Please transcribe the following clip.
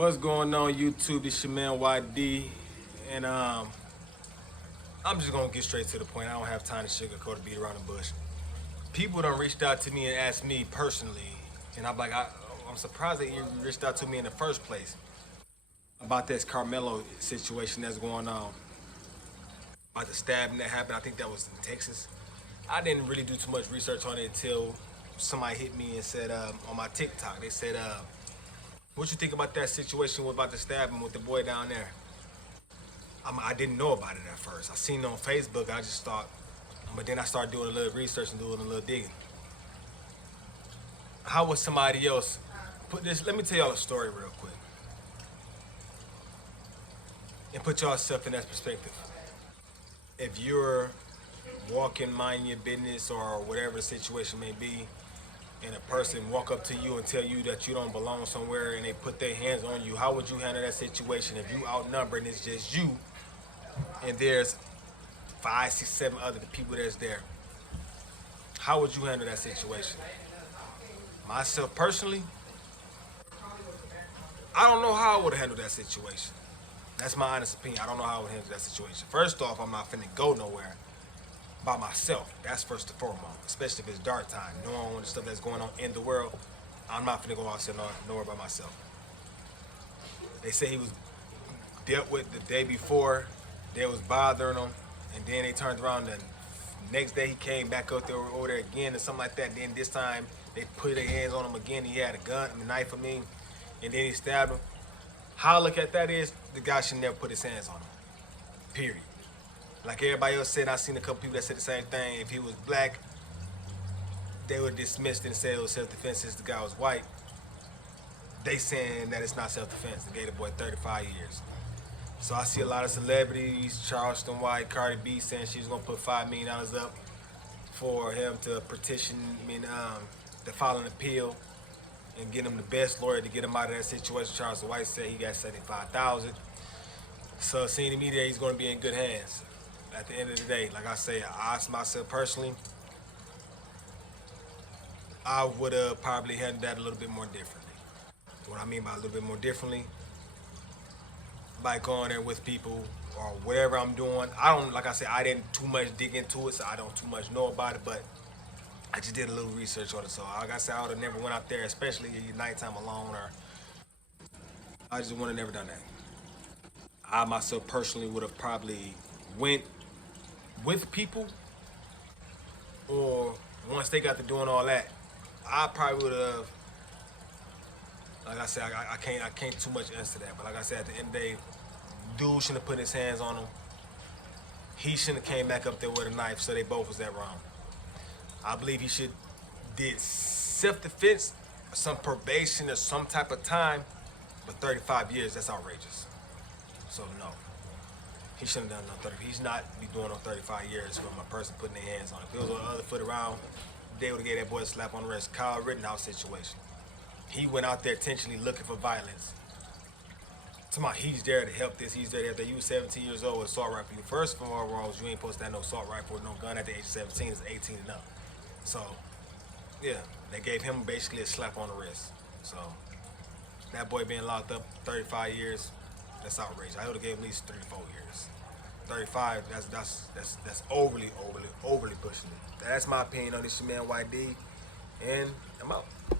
What's going on YouTube? It's your man YD, and I'm just gonna get straight to the point. I don't have time to sugarcoat or beat around the bush. People done reached out to me and asked me personally, and I'm like, I'm surprised that you reached out to me in the first place about this Carmelo situation that's going on, about the stabbing that happened. I think that was in Texas. I didn't really do too much research on it until somebody hit me and said on my TikTok. They said, "What you think about that situation about the stabbing with the boy down there?" I didn't know about it at first. I seen it on Facebook. I just thought, but then I started doing a little research and doing a little digging. How would somebody else put this? Let me tell y'all a story real quick and put yourself in that perspective. If you're walking, mind your business, or whatever the situation may be, and a person walk up to you and tell you that you don't belong somewhere and they put their hands on you, how would you handle that situation if you outnumber and it's just you and there's 5, 6, 7 other people that's there? How would you handle that situation? Myself personally, I don't know how I would handle that situation. That's my honest opinion. I don't know how I would handle that situation. First off, I'm not finna go nowhere by myself. That's first and foremost, especially if it's dark time. Knowing the stuff that's going on in the world, I'm not finna go outside nowhere by myself. They say he was dealt with the day before. They was bothering him, and then they turned around and next day he came back up there over there again or something like that. Then this time they put their hands on him again. He had a gun, a knife, and then he stabbed him. How I look at that is the guy should never put his hands on him. Period. Like everybody else said, I seen a couple people that said the same thing. If he was black, they were dismissed and said it was self-defense. Since the guy was white, they saying that it's not self-defense. They gave the boy 35 years. So I see a lot of celebrities, Charleston White, Cardi B, saying she's gonna put $5 million up for him to petition, to file an appeal and get him the best lawyer to get him out of that situation. Charleston White said he got $75,000. So seeing to me that he's gonna be in good hands. At the end of the day, like I say, I myself personally, I would have probably handled that a little bit more differently. What I mean by a little bit more differently, by going there with people or whatever I'm doing. I don't, like I said, I didn't too much dig into it, so I don't too much know about it, but I just did a little research on it. So like I said, I would have never went out there, especially at nighttime alone, or I just would have never done that. I myself personally would have probably went with people, or once they got to doing all that, I probably would have, like I said, I can't too much answer that, but like I said, at the end of the day, dude shouldn't have put his hands on him. He shouldn't have came back up there with a knife, so they both was that wrong. I believe he should did self-defense, some probation or some type of time, but 35 years, that's outrageous. So no, he shouldn't have done no 30. He's not be doing no 35 years from a person putting their hands on him. If it was on the other foot around, they would have gave that boy a slap on the wrist. Kyle Rittenhouse situation. He went out there intentionally looking for violence. He's there to help this, he's there to help that. You was 17 years old with assault rifle. First of all, you ain't supposed to have no assault rifle or no gun at the age of 17. It's 18 and up. So, yeah, they gave him basically a slap on the wrist. So, that boy being locked up 35 years, that's outrageous. I would have gave him at least 3 or 4 years. 35, that's overly pushing it. That's my opinion on this, your man YD, and I'm out.